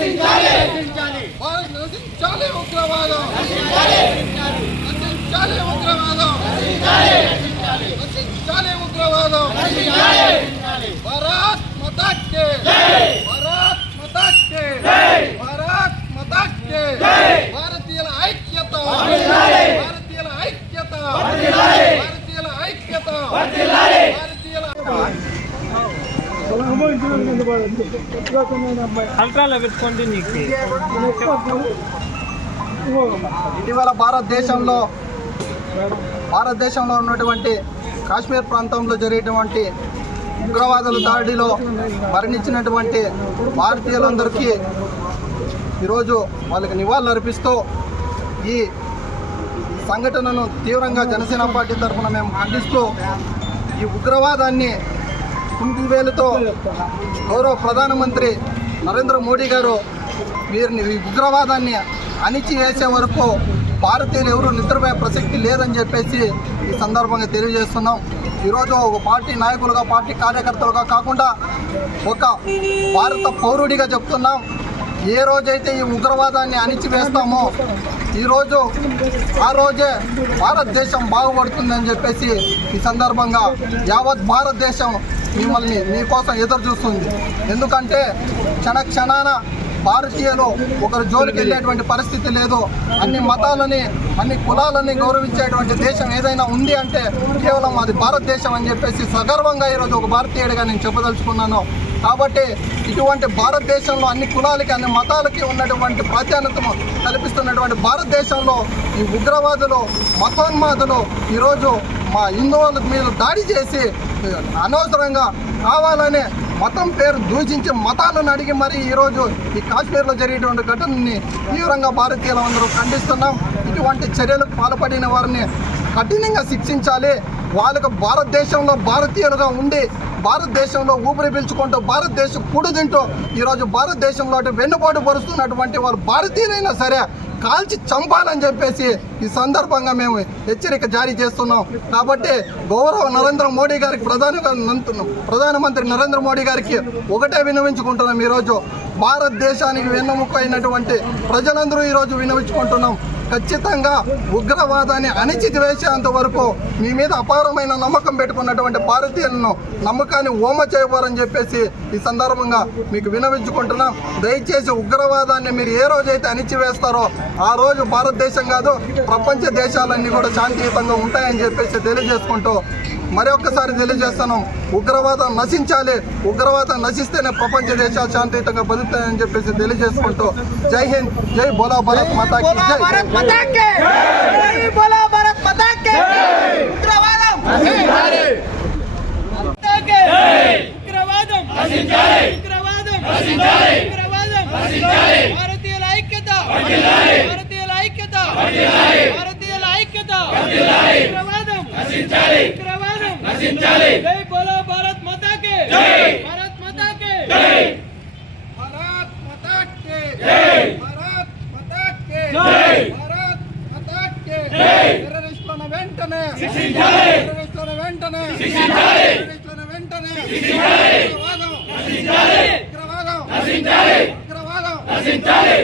నశించాలి ఉగ్రవాదం, నశించాలి ఉగ్రవాదం, నశించాలి ఉగ్రవాదం. భారత్ మాతా కీ జై, భారత్ మాతా కీ జై, భారత్ మాతా కీ జై. భారతీయుల ఐక్యత, భారతీయుల ఐక్యత, భారతీయుల ఐక్యత, భారతీయుల అల్ట్రాలో పెట్టుకోండి. నీకు ఇటీవల భారతదేశంలో ఉన్నటువంటి కాశ్మీర్ ప్రాంతంలో జరిగేటువంటి ఉగ్రవాదుల దాడిలో మరణించినటువంటి భారతీయులందరికీ ఈరోజు వాళ్ళకి నివాళులు అర్పిస్తూ ఈ సంఘటనను తీవ్రంగా జనసేన పార్టీ తరఫున మేము ఖండిస్తూ ఈ ఉగ్రవాదాన్ని కుంటివేలుతో గౌరవ ప్రధానమంత్రి నరేంద్ర మోడీ గారు వీరిని ఈ ఉగ్రవాదాన్ని అణిచివేసే వరకు భారతీయులు ఎవరు నిద్రపోయే ప్రసక్తి లేదని చెప్పేసి ఈ సందర్భంగా తెలియజేస్తున్నాం. ఈరోజు ఒక పార్టీ నాయకులుగా, పార్టీ కార్యకర్తలుగా కాకుండా ఒక భారత పౌరుడిగా చెప్తున్నాం. ఏ రోజైతే ఈ ఉగ్రవాదాన్ని అణిచివేస్తామో ఈరోజు ఆ రోజే భారతదేశం బాగుపడుతుందని చెప్పేసి ఈ సందర్భంగా యావత్ భారతదేశం మీకోసం ఎదురు చూస్తుంది. ఎందుకంటే క్షణాన భారతీయులు ఒకరు జోలికి వెళ్ళేటువంటి పరిస్థితి లేదు. అన్ని మతాలని, అన్ని కులాలని గౌరవించేటువంటి దేశం ఏదైనా ఉంది అంటే కేవలం అది భారతదేశం అని చెప్పేసి సగర్వంగా ఈరోజు ఒక భారతీయుడిగా నేను చెప్పదలుచుకున్నాను. కాబట్టి ఇటువంటి భారతదేశంలో అన్ని కులాలకి, అన్ని మతాలకి ఉన్నటువంటి ప్రాధాన్యతను కల్పిస్తున్నటువంటి భారతదేశంలో ఈ ఉగ్రవాదులు, మతోన్మాదులు ఈరోజు మా హిందువుల మీద దాడి చేసి అనవసరంగా కావాలనే మతం పేరు దూషించి మతాలను అడిగి మరి ఈరోజు ఈ కాశ్మీర్లో జరిగేటువంటి ఘటనని తీవ్రంగా భారతీయులందరూ ఖండిస్తున్నాం. ఇటువంటి చర్యలకు పాల్పడిన వారిని కఠినంగా శిక్షించాలి. వాళ్ళకు భారతదేశంలో భారతీయులుగా ఉండి భారతదేశంలో ఊపిరి పీల్చుకుంటూ భారతదేశం కూడు తింటూ ఈరోజు భారతదేశంలో వెన్నుబాటు పరుస్తున్నటువంటి వాళ్ళు భారతీయులైనా సరే కాల్చి చంపాలని చెప్పేసి ఈ సందర్భంగా మేము హెచ్చరిక జారీ చేస్తున్నాం. కాబట్టి గౌరవ నరేంద్ర మోడీ గారికి, ప్రధానమంత్రి నరేంద్ర మోడీ గారికి ఒకటే విన్నవించుకుంటున్నాం. ఈరోజు భారతదేశానికి వెన్నెముక అయినటువంటి ప్రజలందరూ ఈరోజు విన్నవించుకుంటున్నాం. ఖచ్చితంగా ఉగ్రవాదాన్ని అణిచివేసేంత వరకు మీ మీద అపారమైన నమ్మకం పెట్టుకున్నటువంటి భారతీయులను నమ్మకాన్ని ఓమ చేయబోరని చెప్పేసి ఈ సందర్భంగా మీకు విన్నవించుకుంటున్నాం. దయచేసి ఉగ్రవాదాన్ని మీరు ఏ రోజైతే అణిచివేస్తారో ఆ రోజు భారతదేశం కాదు ప్రపంచ దేశాలన్నీ కూడా శాంతియుతంగా ఉంటాయని చెప్పేసి తెలియజేసుకుంటూ మరొకసారి తెలియజేస్తున్నాం, ఉగ్రవాదం నశించాలి. ఉగ్రవాదం నశిస్తేనే ప్రపంచ దేశాలు శాంతియుతంగా బతుకుతాయని చెప్పేసి తెలియజేసుకుంటూ జై హింద్, జై బోలా భారత్ మాతా కీ జై. భారతీయుల ఐక్యత, భారతీయుల ఐక్యత, భారతీయుల ఐక్యత. ఉగ్రవాదం నశించాలి. జై బోలో భారత్ మాతా కీ జై, భారత్ మాతా కీ జై, భారత్ మాతా కీ జై, భారత్ మాతా కీ జై, భారత్ మాతా కీ జై. టెర్రరిస్టులను వెంటనే శిక్షించాలి, టెర్రరిస్టులను వెంటనే శిక్షించాలి, టెర్రరిస్టులను వెంటనే శిక్షించాలి. ఉగ్రవాదం నశించాలి, ఉగ్రవాదం నశించాలి, ఉగ్రవాదం నశించాలి.